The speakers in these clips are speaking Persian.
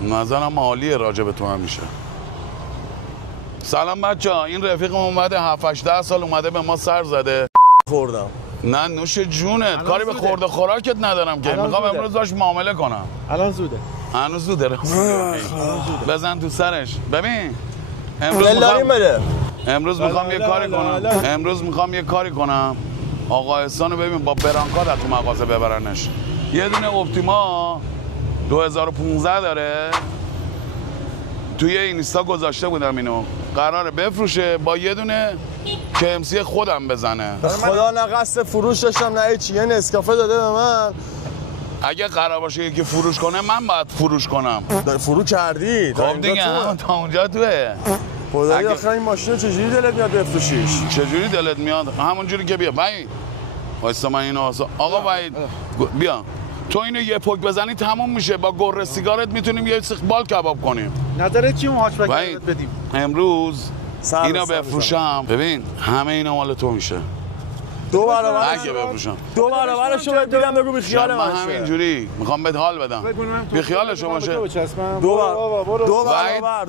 نظرم عالیه راجع به تو همیشه. سلام بچه‌ها، این رفیق اومده 7-8 سال اومده به ما سر زده. خوردم. نه نوش جونت، کاری به خورده خوراکت ندارم که. میخوام امروز باش معامله کنم. الان زوده. هنوز زوده. بزن تو سرش. ببین امروز میخوام یه کاری کنم. آقا احسانو ببین با برانکا در تو مغازه ببرنش. یه دونه اپتیما 2015 داره. توی اینستا گذاشته بودم اینو. قراره بفروشه با یه دونه KMC خودم بزنه. خدا نه قصد فروش داشتم نه هیچ. یه نسکافه داده به من. اگه قرار باشه یکی فروش کنه من باید فروش کنم. فروش کردی؟ خب دیگه تا اونجا توه. خدایی آخه این ماشین چجوری دلت میاد بفروشیش؟ چجوری دلت میاد؟ همون جوری که بیا. وحید وایسا من اینو آقا وحید بیا. تو اینو یه پک بزنی تموم میشه. با گره سیگارت میتونیم یه سیخ بال کباب کنیم. نداره چی اون هاچبک بدیم. امروز اینا بفروشم. ببین همه اینا مال تو میشه. دو برابرش اگه بفروشم. دو برابرش رو بدم بگو بی خیال من شه. همینجوری میخوام بهت حال بدم. بی خیالشو باشه. دو برابر.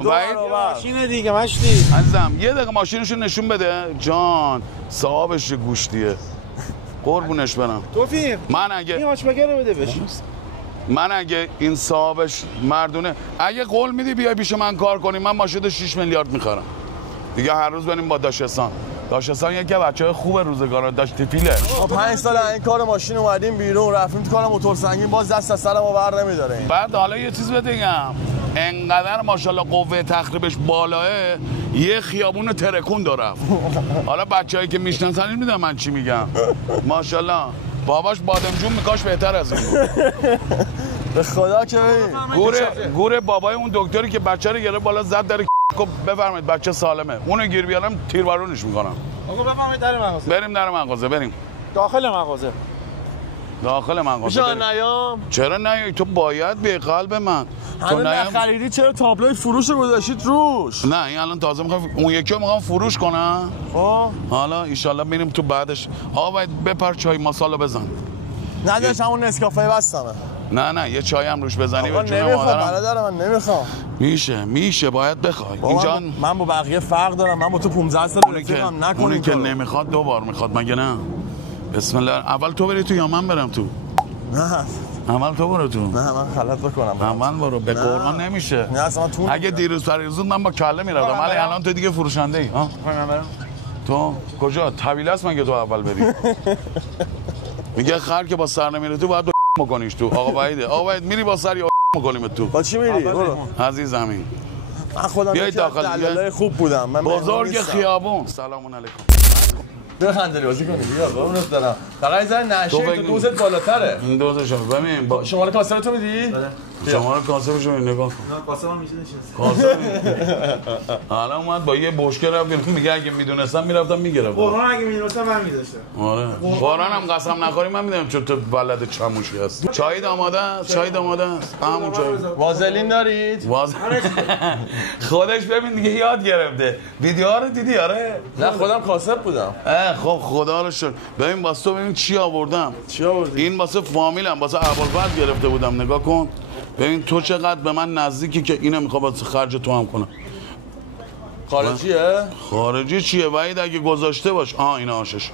ماشین دیگه مشتی. عزیزم یه دقیقه ماشینشو نشون بده. جان صاحبش گوشتیه. قربونش برم. توفیق من اگه این هاچبک رو بده بهش. من اگه این صاحبش مردونه اگه قول میدی بیای پیش من کار کنی من ماشین 6 میلیارد میخرم دیگه. هر روز بریم با داشتستان یکی بچه‌های خوب روزگار داشت تیپیله. ما 5 سال این کار ماشین اومدیم بیرون رفتیم تو کار موتور سنگین باز دست از سر ما بر نمیداره. بعد حالا یه چیز بگم انقدر ماشاءالله قوه تخریبش بالاه یه خیابون ترکون داره. حالا بچه‌هایی که میشناسن میدونن من چی میگم. ماشاءالله باباش بادمجون میکاش بهتر از این. به خدا که گوره بابای اون دکتری که بچه رو گرفت بالا زد در بفرمایید بچه سالمه. اونو گیر بیارم تیربارونش میکنم. آقا بفرمایید در مغازه. بریم در مغازه بریم. داخل مغازه. میشه نیام؟ چرا نیای؟ تو باید به قلب من. تو نخریدی چرا تابلوی فروش رو گذاشتید روش؟ نه این الان تازه میخوام اون یکی رو میخوام فروش کنم. خب حالا ان شاءالله میریم تو بعدش. آقا باید بپر چای ماسالا بزن. نداشت همون نسکافه بستمه. نه یه چای هم روش بزنی به جون مادرم. برادر من نمیخوام. میشه باید بخوای. اینجا من با بقیه فرق دارم. من با تو 15 سال رفیقم. نکنی اونی که نمیخواد دو بار میخواد مگه نه؟ بسم الله. اول تو بری تو یا من برم تو؟ نه اول تو برو تو. نه من غلط بکنم. اول برو. به قرآن نمیشه. نه اصلا تو اگه دیروز پریروز من با کله میرفتم ولی الان تو دیگه فروشنده ای. ها تو کجا طویل است مگه تو اول بری؟ میگه خر که با سر نمیره تو باید بکنیش تو. آقا وحید میری با سر یا میکنیم تو. با چی میری؟ برو عزیزم این من خودم بیای داخل دلالای خوب بودم. من بزرگ خیابون. سلام علیکم. بخندی بازی کنی بیا قربونت برم. فقط این زن نشه تو دوزت بالاتره. این دوزشو ببین شماره کاسه تو میدی؟ شماره کاسه‌شو نگاه کن. نه کاسه من میشه نشسته. حالا اومد با یه بشکه رفتیم. میگه اگه میدونستم میرفتم میگرفتم. قرآن اگه میدونستم من میذاشتم. آره قرآن هم قسم نخوری من میدونم چون تو ولد چموشی هست. چای آماده است. همون چای. وازلین دارید؟ خودش ببین دیگه یاد گرفته. ویدیوها رو دیدی؟ آره نه خودم کاسب بودم. خب خدا رو شکر. ببین واسه تو ببین چی آوردم. چی آوردی؟ این واسه فامیلم واسه ابوالفضل گرفته بودم. نگاه کن ببین تو چقدر به من نزدیکی که اینو میخوام واسه خرج تو هم کنم. خارجیه؟ خارجی چیه وحید اگه گذاشته باش. این آشش.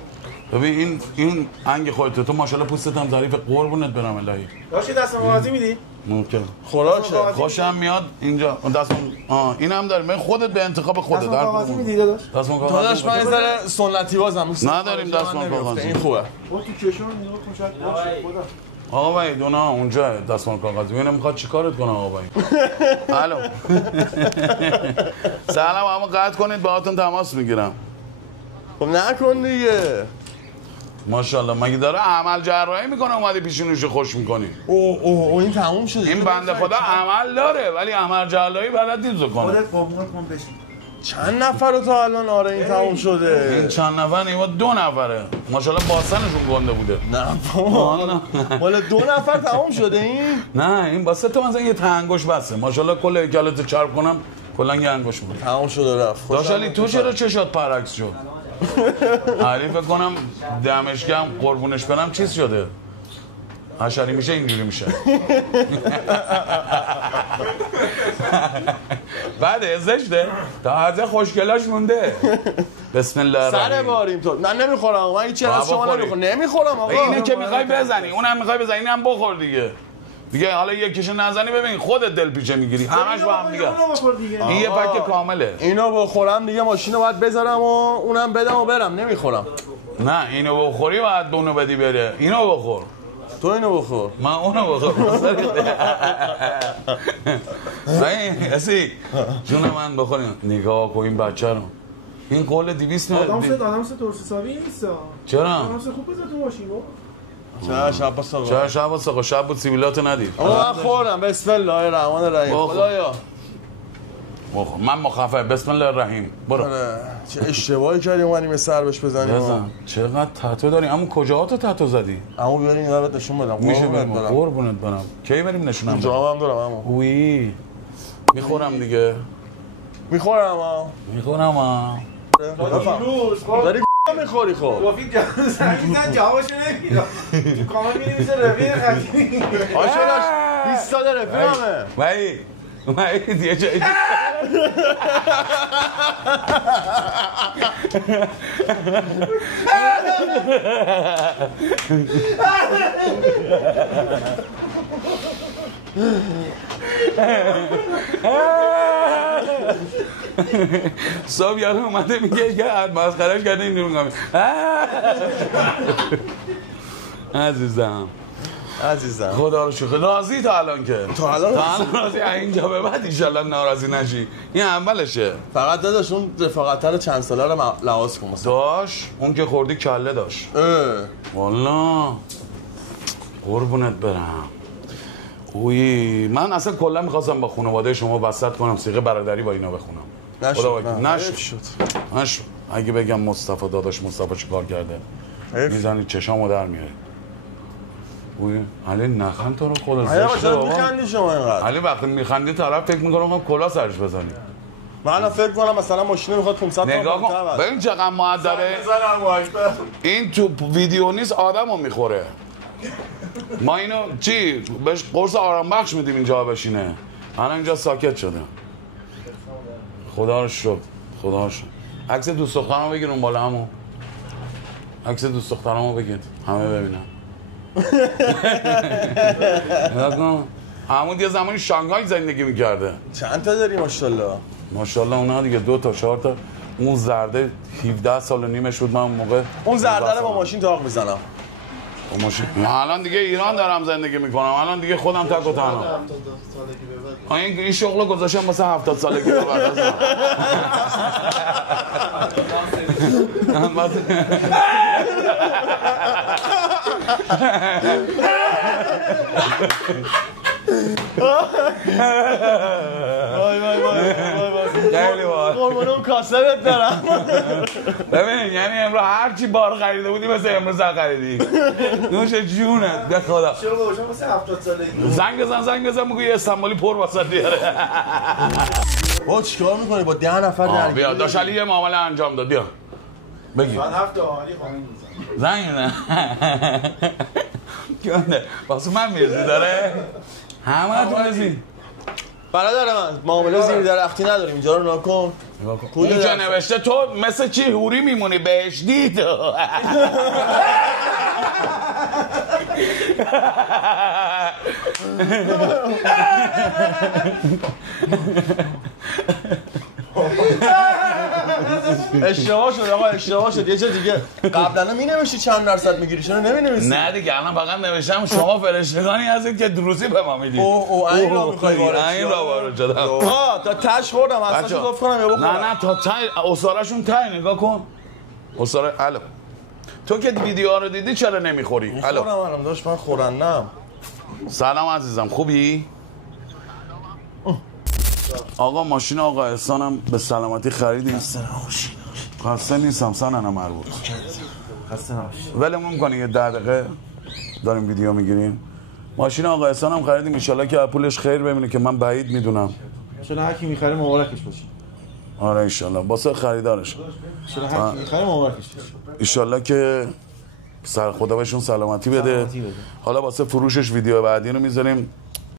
ببین این انگ خودت تو ماشاءالله پوستت هم ظریف قربونت برم الهی. داشتی دست مغازه میدی؟ ممکن. خوراکه. خوشم میاد اینجا دست اینم داره. من خودت به انتخاب خودت در کدوم میدی داداش؟ دستمون داداش من ذره سنتی بازم. نداریم دستمون کاغذی. این خوبه. تو کشون نگاه کن شاید باشه. آقا وحید اونا اونجا دستمال کاغذی. ببینم میخواد چیکارت کنه آقا وحید. الو سلام اما قطع کنید باهاتون تماس میگیرم. خب نکن دیگه. ماشاءالله مگه داره عمل جراحی میکنه اومدی پیشونیشو خوش میکنی. اوه این تموم شده. این بنده خدا عمل داره ولی عمل جراحی بلد نیست کنه. خودت قبول کن بشین. چند نفر رو تا الان این تموم شده. این چند نفر نیما 2 نفره. ماشاءالله باسنشون گنده بوده. نه بابا مال 2 نفر تموم شده این. نه این واسه تو مثلا یه انگشت بسه. ماشاءالله کل هیکلت چرب کنم کلا یه انگشت بود. تموم شده رفت. داشالی تو چرا چشات برعکس شد؟ علی فکر کنم دمشکم قربونش برم چیز شده. حشری میشه اینجوری میشه. بعد زشته تا هزه خوشگلاش مونده. بسم الله الرحمن سر باریم تو. نه نمیخورم، من هیچ از شما نمیخورم آقا. اینه که میخوای بزنی، اونم میخوای بزنی، اینم بخور دیگه حالا یکیشو نزنی ببین خودت دلپیچه میگیری همش با هم دیگه. این یه پک کامله. اینو بخورم دیگه ماشینو باید بذارم و اونم بدم و برم. نمیخورم. نه اینو بخوری باید اونو بدی بره. اینو بخور. تو اینو بخور. من اونو بخور. اسی جون من بخوریم. نگاه کن این بچه رو. این قول 200 آدم سه درست حسابی نیست. چرا؟ آدم سه خوب بذار تو ماشین با. چه شب آقا شب بود سیبیلاتو ندید. من خوردم. بسم الله الرحمن الرحیم. خدایا من مخفف. بسم الله الرحیم. برو. چه اشتباهی کردیم اومدیم سر بهش بزنیم. چقدر تتو داری؟ اما کجاهاتو تتو زدی؟ عمو بیارین اینا رو نشون بدم. میشه بریم قربونت برم. کی بریم نشونم بدم؟ جوابم دارم عمو. وی میخورم دیگه. میخورم داری میخوری خب. رفیق زنگ جوابشو نمیدم. تو کامل می‌نویسه رفیق خطی. آشناش 20 سال رفیقمه. وای دیگه جایی. صاحب یارو اومده میگه که مسخرهش کرده این نمیگم. عزیزم خدا رو شکر راضی تا الان که تا الان راضی. اینجا به بعد ان شاءالله ناراضی نشی. این اولشه. فقط داداش اون رفاقت‌تر چند ساله رو لحاظ کن مثلا. داش اون که خوردی کله داشت. والله قربونت برم. اوی من اصلا کلا می‌خواستم با خانواده شما وصلت کنم صیغه برادری با اینا بخونم. نشد. اگه بگم مصطفی داداش مصطفی چیکار کرده میزنی چشامو در میاره. اوی علی نخند تو رو خدا زشته بابا. میخندی شما اینقدر؟ علی وقتی میخندی طرف فکر میکنه کلا سرش بزنی. من فکر کنم مثلا ماشین میخواد 500 تومن نگاه کن ببین چقدر مؤدبه. این تو ویدیو نیست آدمو میخوره. ما اینو چی بهش قرص آرام بخش میدیم اینجا بشینه. الان اینجا ساکت شده. خدا رو شکر. عکس دوست دخترمو بگیر اون بالا همون. عکس دوست دخترمو بگیر همه ببینن. نگاه همون یه زمانی شانگهای زندگی میکرده. چند تا داری ماشاءالله اونها دیگه 2 تا 4 تا. اون زرده 17 سال و نیمش بود من اون موقع. اون زرده رو با ماشین تاق میزنم. با ماشین الان دیگه ایران دارم زندگی میکنم. الان دیگه خودم تک و تنها. این شغل گذاشتم واسه 70 سالگی رو بعد خیلی باحال. قربونم کاسبت دارم. ببین یعنی امروز هر چی بار خریده بودی مثل امروز خریدی. نوش جونت به خدا. چرا باشم واسه 70 سالگی. زنگ بزن میگه یه استانبولی پر واسه دیاره. با چیکار میکنی با 10 نفر درگیر؟ بیا داش علی یه معامله انجام داد. بیا بگی من 7 تا علی خانم زنگ نه. کنه واسه من میرزی داره. همه تو رزی. برادر من معامله زیر درختی نداریم اینجا رو نکن. اون که نوشته تو مثل چی هوری میمونی بهش دید. اشتباه شد یه جا دیگه. قبلا مینوشتی چند درصد میگیری چرا نمینویسی؟ نه دیگه الان فقط نوشتم شما فرشتگانی هستید که دروسی به ما میدید. این را میخوای وارد شدم. تا تش خوردم اصلا گفت کنم یا بخورم. نه تا تای اساره‌شون تای نگاه کن. اساره الو تو که ویدیو رو دیدی چرا نمیخوری؟ الو خورم داشت من خورندم. سلام عزیزم خوبی؟ آقا ماشین آقا احسانم به سلامتی خریدیم. خسته نیستم سننه مربوط. خسته نباشی. ولمون کنی یه 10 دقیقه داریم ویدیو میگیریم. ماشین آقا احسانم خریدیم ان شاءالله که پولش خیر ببینه که من بعید میدونم. چون هر کی میخره مبارکش باشه. آره ان شاءالله واسه خریدارش. چون هر کی میخره مبارکش باشه. ان شاءالله که خدا بهشون سلامتی بده. حالا واسه فروشش ویدیو بعدی رو میذاریم